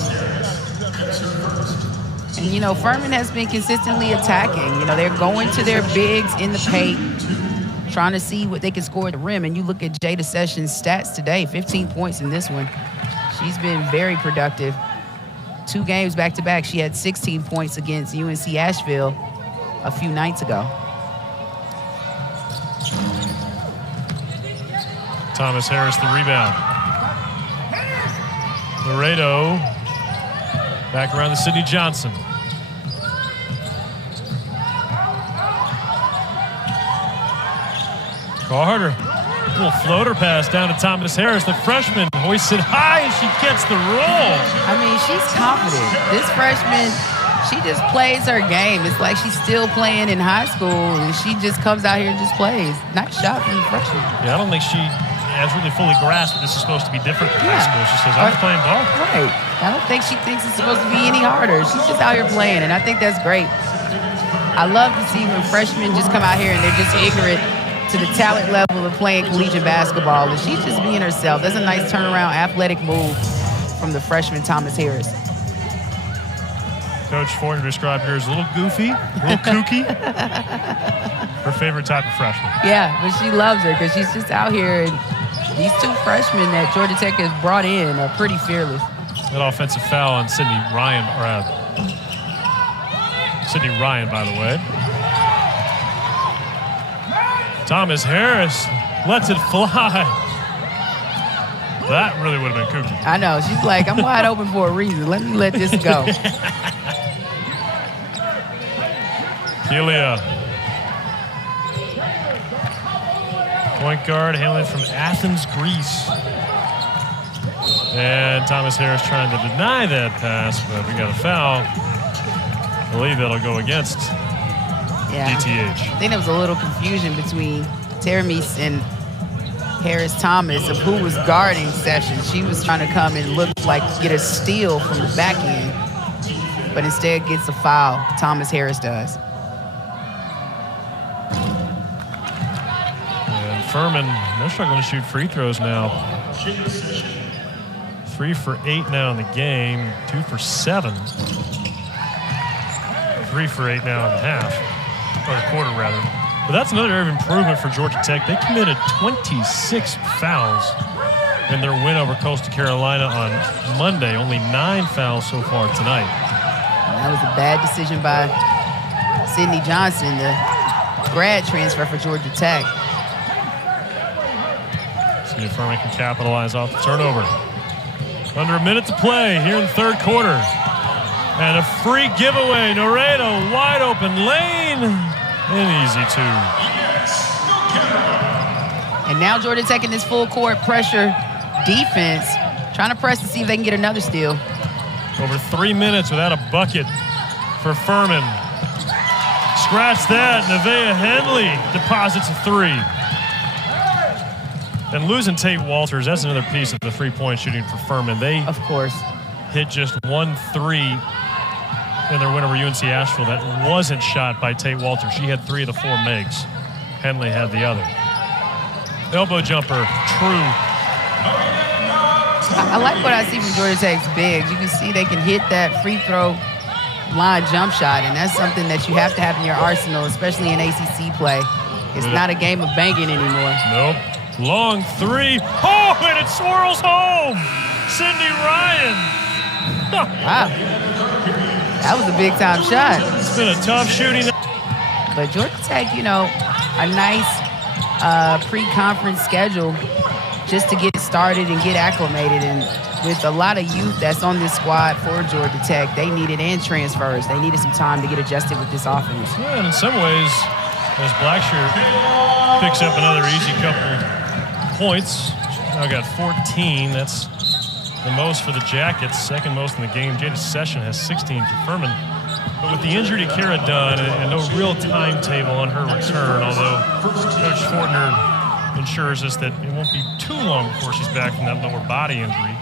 And, Furman has been consistently attacking. They're going to their bigs in the paint, trying to see what they can score at the rim. And you look at Jada Sessions' stats today, 15 points in this one. She's been very productive. 2 games back-to-back. She had 16 points against UNC Asheville a few nights ago. Thomas-Harris the rebound. Laredo back around to Sydney Johnson. Carter, little floater pass down to Thomas-Harris. The freshman hoists it high and she gets the roll. I mean, she's confident. This freshman, she just plays her game. It's like she's still playing in high school and she just comes out here and just plays. Nice shot from the freshman. Yeah, I don't think she has really fully grasped that this is supposed to be different from high school. She says, I'm playing ball. Right. I don't think she thinks it's supposed to be any harder. She's just out here playing, and I think that's great. I love to see when freshmen just come out here and they're just ignorant to the talent level of playing collegiate basketball, and she's just being herself. That's a nice turnaround, athletic move from the freshman Thomas-Harris. Coach Fortner described her as a little goofy, a little kooky. Her favorite type of freshman. Yeah, but she loves her because she's just out here, and these 2 freshmen that Georgia Tech has brought in are pretty fearless. That offensive foul on Sydney Ryan, Sydney Ryan, by the way. Thomas-Harris lets it fly. That really would have been kooky. I know. She's like, I'm wide open for a reason. Let me let this go. Kayla. Point guard handling from Athens, Greece. And Thomas-Harris trying to deny that pass, but we got a foul. I believe that'll go against DTH. I think there was a little confusion between Teramise and Harris Thomas of who was guarding Sessions. She was trying to come and look like get a steal from the back end, but instead gets a foul. Thomas-Harris does. And Furman, they're struggling to shoot free throws now. 3 for 8 now in the game, 2 for 7. 3 for 8 now in the half, or a quarter rather. But that's another area of improvement for Georgia Tech. They committed 26 fouls in their win over Coastal Carolina on Monday. Only 9 fouls so far tonight. And that was a bad decision by Sydney Johnson, the grad transfer for Georgia Tech. See if Furman can capitalize off the turnover. Under a minute to play here in the third quarter. And a free giveaway. Laredo wide open lane. An easy 2. And now Georgia Tech in this full court pressure defense, trying to press to see if they can get another steal. Over 3 minutes without a bucket for Furman. Scratch that. Nevaeh Henley deposits a 3. And losing Tate Walters, that's another piece of the three-point shooting for Furman. They, of course, hit just 1 3 in their win over UNC Asheville that wasn't shot by Tate Walters. She had 3 of the 4 makes. Henley had the other. Elbow jumper, true. I like what I see from Georgia Tech's bigs. You can see they can hit that free throw line jump shot, and that's something that you have to have in your arsenal, especially in ACC play. It's not a game of banging anymore. Nope. Long 3. Oh, and it swirls home. Sydney Ryan. Wow. That was a big-time shot. It's been a tough shooting. But Georgia Tech, a nice pre-conference schedule just to get started and get acclimated. And with a lot of youth that's on this squad for Georgia Tech, they needed, and transfers, they needed some time to get adjusted with this offense. Yeah, and in some ways, as Blackshear picks up another easy couple points, she's now got 14. That's the most for the Jackets, second most in the game. Jada Session has 16 for Furman. But with the injury to Kayla Dunn and no real timetable on her return, although Coach Fortner ensures us that it won't be too long before she's back from that lower body injury.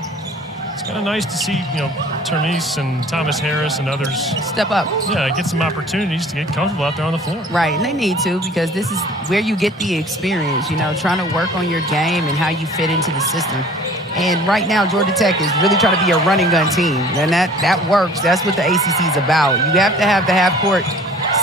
It's kind of nice to see, Termise and Thomas Harris and others step up. Yeah, get some opportunities to get comfortable out there on the floor. Right, and they need to, because this is where you get the experience, trying to work on your game and how you fit into the system. And right now, Georgia Tech is really trying to be a running gun team, and that works. That's what the ACC is about. You have to have the half-court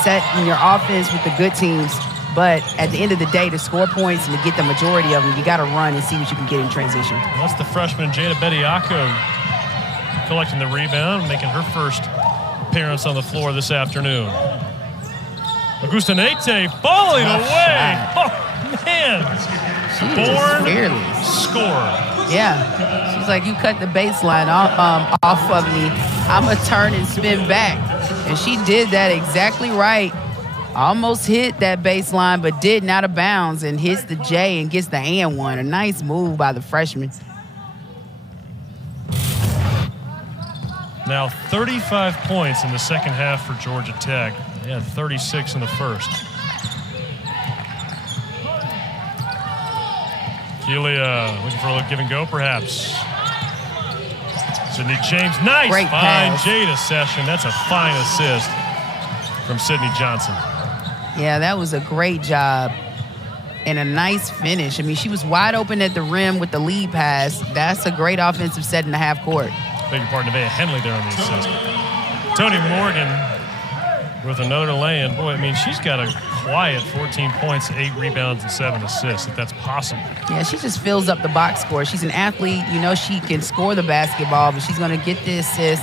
set in your offense with the good teams, but at the end of the day, to score points and to get the majority of them, you got to run and see what you can get in transition. That's the freshman Jada Bediako collecting the rebound, making her first appearance on the floor this afternoon. Augustinaite falling away. Oh, man. Born fearless. Scorer. Yeah. She's like, you cut the baseline off of me. I'm going to turn and spin back. And she did that exactly right. Almost hit that baseline, but didn't out of bounds, and hits the J and gets the and one. A nice move by the freshman. Now 35 points in the second half for Georgia Tech. They had 36 in the first. Kayla looking for a little give and go, perhaps. Sydney James, nice. Great fine pass. Jada Session. That's a fine assist from Sydney Johnson. Yeah, that was a great job and a nice finish. I mean, she was wide open at the rim with the lead pass. That's a great offensive set in the half court. Beg your pardon, Nevaeh Henley there on the assist. Tonie Morgan with another lay-in. Boy, I mean, she's got a quiet 14 points, 8 rebounds, and 7 assists, if that's possible. Yeah, she just fills up the box score. She's an athlete. She can score the basketball, but she's going to get the assist.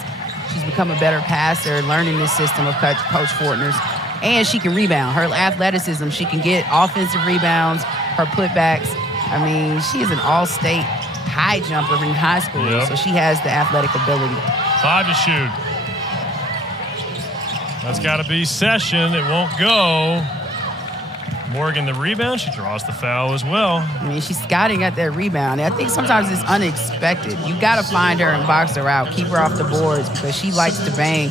She's become a better passer, learning this system of Coach Fortner's. And she can rebound. Her athleticism, she can get offensive rebounds, her putbacks. I mean, she is an all-state high jumper in high school, so she has the athletic ability. 5 to shoot. That's got to be Session. It won't go. Morgan the rebound. She draws the foul as well. I mean, she's scouting at that rebound. I think sometimes it's unexpected. You got to find her and box her out, keep her off the boards, because she likes to bang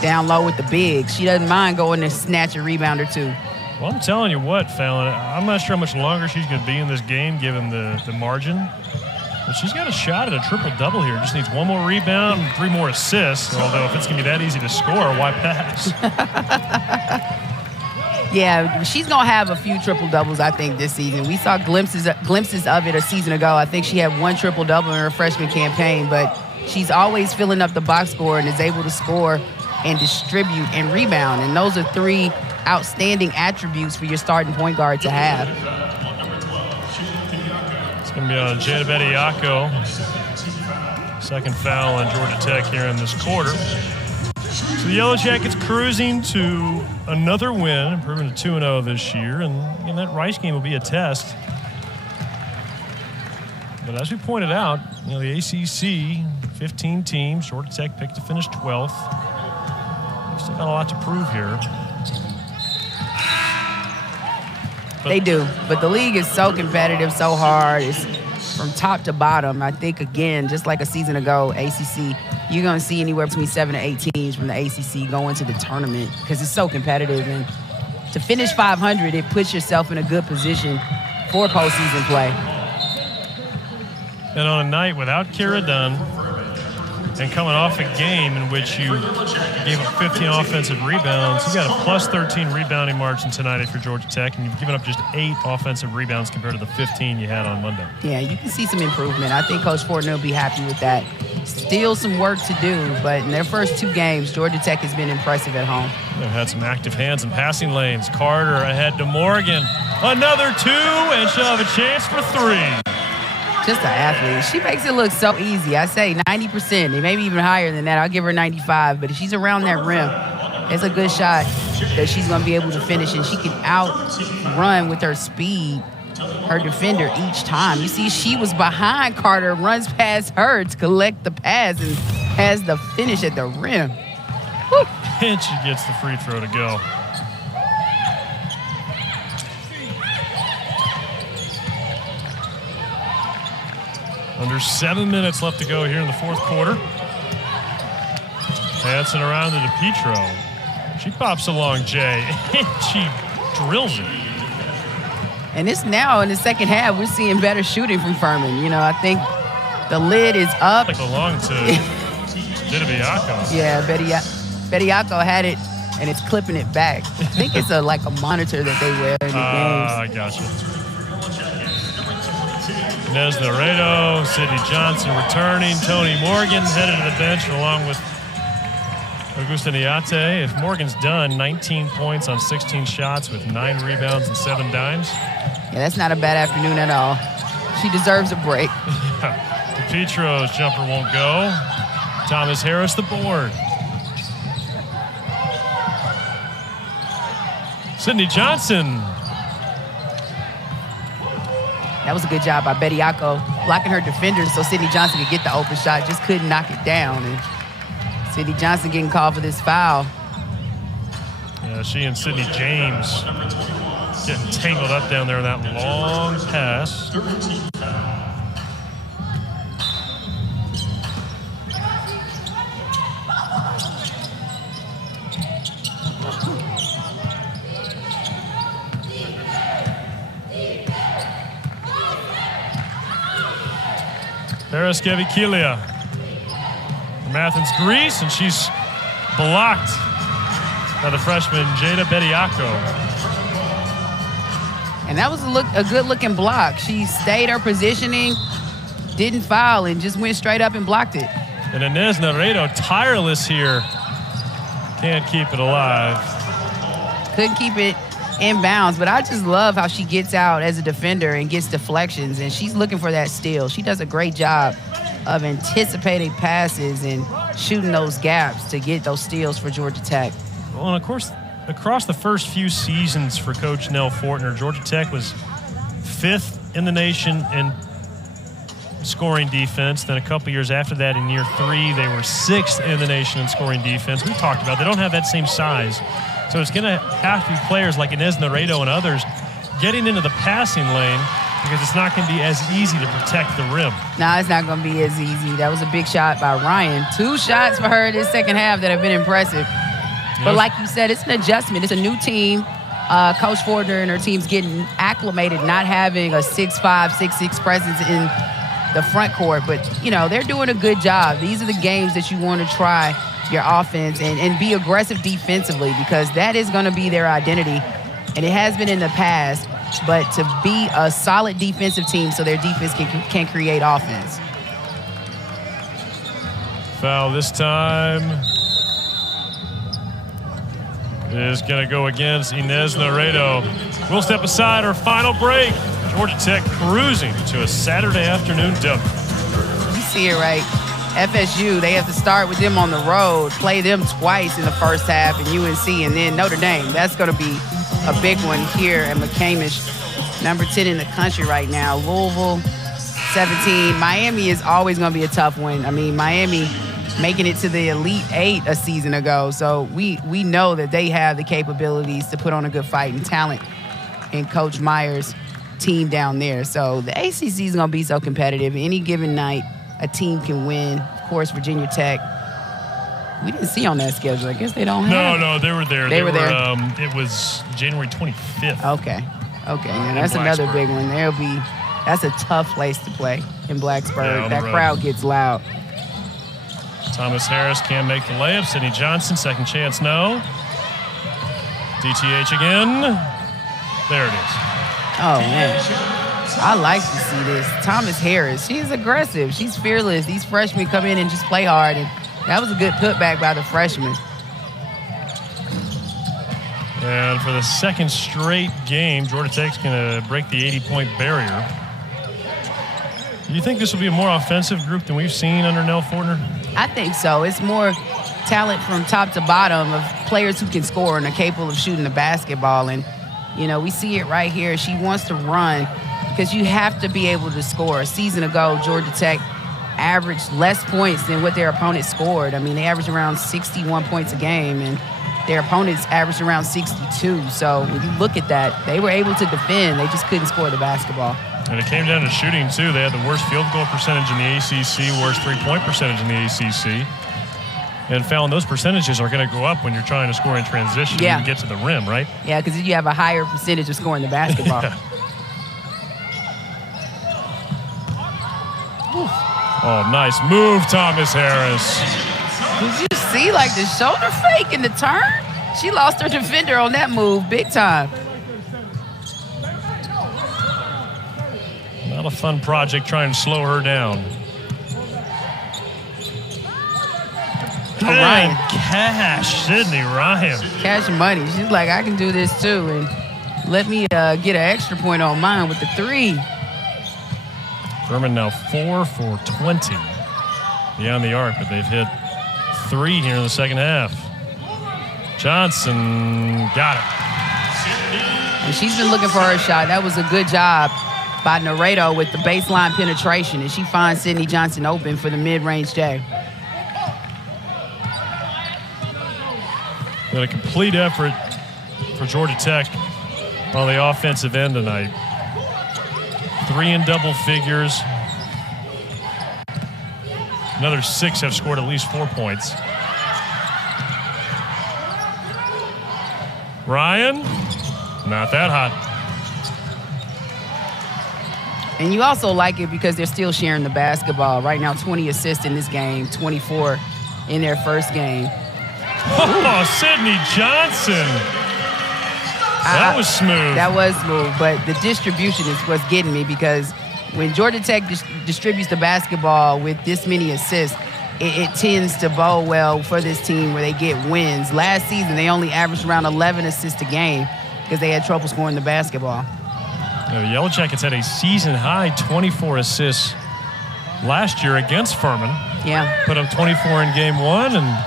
down low with the bigs. She doesn't mind going to snatch a rebound or two. Well, I'm telling you what, Fallon, I'm not sure how much longer she's going to be in this game given the margin. But she's got a shot at a triple-double here. Just needs 1 more rebound and 3 more assists. Although if it's going to be that easy to score, why pass? Yeah, she's going to have a few triple-doubles, I think, this season. We saw glimpses of it a season ago. I think she had 1 triple-double in her freshman campaign, but she's always filling up the box score and is able to score and distribute and rebound. And those are 3 outstanding attributes for your starting point guard to have. It's going to be on Jada Bediako. Second foul on Georgia Tech here in this quarter. So the Yellow Jackets cruising to another win, improving to 2-0 this year. And that Rice game will be a test. But as we pointed out, the ACC, 15 teams, Georgia Tech picked to finish 12th. They've still got a lot to prove here. They do, but the league is so competitive, so hard. It's from top to bottom. I think, again, just like a season ago, ACC, you're going to see anywhere between 7 to 8 teams from the ACC go into the tournament because it's so competitive. And to finish 500, it puts yourself in a good position for postseason play. And on a night without Kayla Dunn and coming off a game in which you gave up 15 offensive rebounds, you got a plus 13 rebounding margin tonight for Georgia Tech, and you've given up just 8 offensive rebounds compared to the 15 you had on Monday. Yeah, you can see some improvement. I think Coach Fortner will be happy with that. Still some work to do, but in their first 2 games, Georgia Tech has been impressive at home. They've had some active hands and passing lanes. Carter ahead to Morgan. Another 2, and she'll have a chance for 3. Just an athlete. She makes it look so easy. I say 90%, maybe even higher than that. I'll give her 95, but if she's around that rim, it's a good shot that she's going to be able to finish, and she can outrun with her speed her defender each time. You see, she was behind Carter, runs past her to collect the pass and has the finish at the rim. Woo. And she gets the free throw to go. Under 7 minutes left to go here in the fourth quarter. Dancing around to DePietro. She pops along Jay, and she drills it. And it's now in the second half, we're seeing better shooting from Furman. You know, I think the lid is up. Like along to Bediako. Yeah, Bediako had it, and it's clipping it back. I think it's like a monitor that they wear in the games. I gotcha. Inez Naredo, Sydney Johnson returning. Tonie Morgan headed to the bench along with Augustinaite. If Morgan's done, 19 points on 16 shots with 9 rebounds and 7 dimes. Yeah, that's not a bad afternoon at all. She deserves a break. DePietro's jumper won't go. Thomas Harris the board. Sydney Johnson. That was a good job by Bediako, blocking her defenders so Sydney Johnson could get the open shot, just couldn't knock it down. And Sydney Johnson getting called for this foul. Yeah, she and Sydney James getting tangled up down there in that long pass. Paraskevikilia from Athens, Greece, and she's blocked by the freshman Jada Bediako. And that was a good-looking block. She stayed her positioning, didn't foul, and just went straight up and blocked it. And Inez Naredo, tireless here. Can't keep it alive. Couldn't keep it in bounds, but I just love how she gets out as a defender and gets deflections, and she's looking for that steal. She does a great job of anticipating passes and shooting those gaps to get those steals for Georgia Tech. Well, and of course, across the first few seasons for Coach Nell Fortner, Georgia Tech was 5th in the nation in scoring defense. Then a couple years after that, in year 3, they were 6th in the nation in scoring defense. We talked about they don't have that same size. So it's going to have to be players like Inez Naredo and others getting into the passing lane because it's not going to be as easy to protect the rim. No, it's not going to be as easy. That was a big shot by Ryan. 2 shots for her this second half that have been impressive. But like you said, it's an adjustment. It's a new team. Coach Fortner and her team's getting acclimated, not having a 6'5", 6'6" presence in the front court. But, you know, they're doing a good job. These are the games that you want to try your offense and be aggressive defensively because that is going to be their identity. And it has been in the past, but to be a solid defensive team so their defense can create offense. Foul this time is going to go against Inez Naredo. We'll step aside our final break. Georgia Tech cruising to a Saturday afternoon dub. You see it right. FSU, they have to start with them on the road, play them twice in the first half, and UNC, and then Notre Dame. That's going to be a big one here at McCamish, number 10 in the country right now. Louisville, 17. Miami is always going to be a tough one. I mean, Miami making it to the Elite 8 a season ago, so we know that they have the capabilities to put on a good fight and talent in Coach Meyer's team down there. So the ACC is going to be so competitive. Any given night, a team can win. Of course, Virginia Tech, we didn't see on that schedule. I guess they don't have. No, they were there. They were there. It was January 25th. Okay. Now that's another big one. That's a tough place to play in Blacksburg. Yeah, that crowd gets loud. Thomas Harris can't make the layup. Sydney Johnson, second chance, no. DTH again. There it is. Oh, man. I like to see this. Thomas Harris, she's aggressive. She's fearless. These freshmen come in and just play hard. And that was a good putback by the freshmen. And for the second straight game, Georgia Tech's going to break the 80-point barrier. Do you think this will be a more offensive group than we've seen under Nell Fortner? I think so. It's more talent from top to bottom of players who can score and are capable of shooting the basketball. And, you know, we see it right here. She wants to run because you have to be able to score. A season ago, Georgia Tech averaged less points than what their opponents scored. I mean, they averaged around 61 points a game, and their opponents averaged around 62. So when you look at that, they were able to defend. They just couldn't score the basketball. And it came down to shooting, too. They had the worst field goal percentage in the ACC, worst three-point percentage in the ACC. And found those percentages are going to go up when you're trying to score in transition and get to the rim, right? Yeah, because you have a higher percentage of scoring the basketball. Oh, nice move, Thomas Harris. Did you see, like, the shoulder fake in the turn? She lost her defender on that move big time. Not a fun project trying to slow her down. Ryan. Cash, Sydney Ryan. Cash money. She's like, I can do this too. And let me get an extra point on mine with the three. Furman now 4 for 20 beyond the arc, but they've hit 3 here in the second half. Johnson got it. And she's been looking for her shot. That was a good job by Naredo with the baseline penetration, and she finds Sydney Johnson open for the mid-range J. Got a complete effort for Georgia Tech on the offensive end tonight. 3 in double figures. Another 6 have scored at least 4 points. Ryan, not that hot. And you also like it because they're still sharing the basketball. Right now, 20 assists in this game, 24 in their first game. Oh, Sydney Johnson. That was smooth. That was smooth, but the distribution is what's getting me, because when Georgia Tech distributes the basketball with this many assists, it tends to bow well for this team where they get wins. Last season, they only averaged around 11 assists a game because they had trouble scoring the basketball. The Yellow Jackets had a season-high 24 assists last year against Furman. Yeah. Put up 24 in game 1 and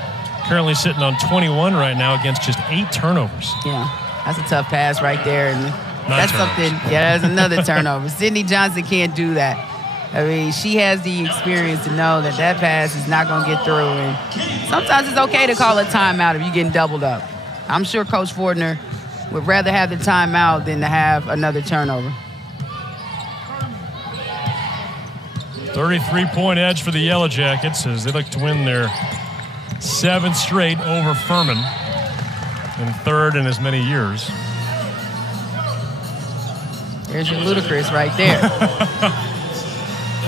currently sitting on 21 right now against just 8 turnovers. Yeah, that's a tough pass right there. And that's turnovers. something, yeah, that's another turnover. Sydney Johnson can't do that. I mean, she has the experience to know that that pass is not going to get through. And sometimes it's okay to call a timeout if you're getting doubled up. I'm sure Coach Fortner would rather have the timeout than to have another turnover. 33-point edge for the Yellow Jackets as they look to win their 7th straight over Furman, and 3rd in as many years. There's your Ludacris right there.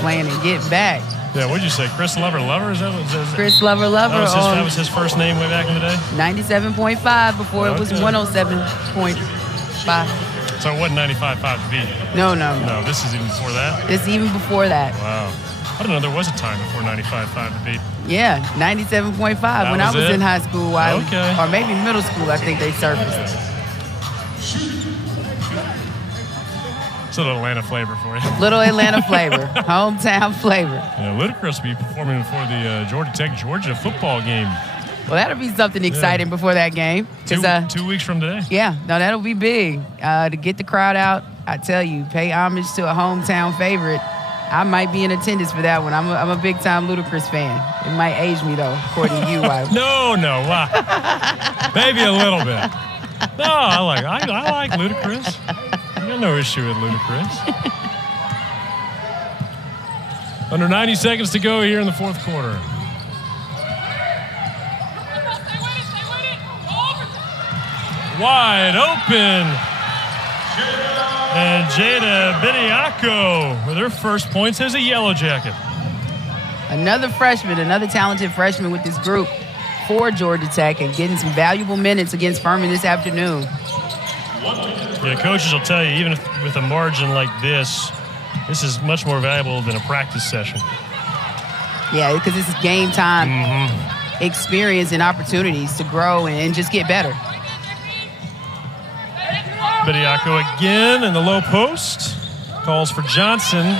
Playing and getting back. Yeah, what'd you say? Chris Lover? Is that Chris Lover. That was his first name way back in the day? 97.5 before it was 107.5. So it wasn't 95.5 to beat? No. No, this is even before that? This is even before that. Wow. I didn't know there was a time before 95.5 to beat. Yeah, 97.5 when I was in high school. Or maybe middle school, I think they surfaced. It's a little Atlanta flavor for you. Little Atlanta flavor. Hometown flavor. Yeah, Ludacris will be performing for the Georgia Tech-Georgia football game. Well, that'll be something exciting before that game. 2 weeks from today. Yeah, no, that'll be big. To get the crowd out, I tell you, pay homage to a hometown favorite. I might be in attendance for that one. I'm a big-time Ludacris fan. It might age me, though, according to you. No. Maybe a little bit. No, I like Ludacris. I got no issue with Ludacris. Under 90 seconds to go here in the 4th quarter. Wide open. And Jada Bediako with her first points as a Yellow Jacket. Another freshman, another talented freshman with this group for Georgia Tech and getting some valuable minutes against Furman this afternoon. Yeah, coaches will tell you, even with a margin like this is much more valuable than a practice session. Yeah, because this is game time experience and opportunities to grow and just get better. Bediako again in the low post. Calls for Johnson.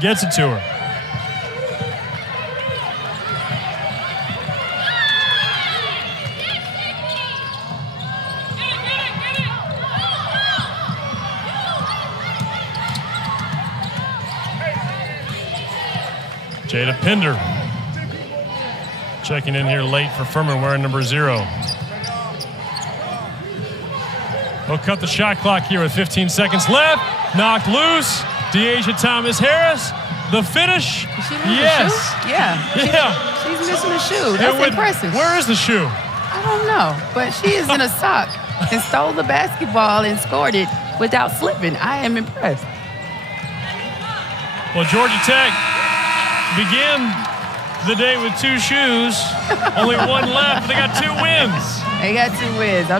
Gets it to her. Jada Pinder checking in here late for Furman, wearing number 0. They'll cut the shot clock here with 15 seconds left. Knocked loose. Deasia Thomas-Harris. The finish. Did she lose yes. the shoe? Yeah. She's missing a shoe. That's impressive. Where is the shoe? I don't know, but she is in a sock and stole the basketball and scored it without slipping. I am impressed. Well, Georgia Tech began the day with 2 shoes. Only 1 left. They got 2 wins. They got 2 wins. I'm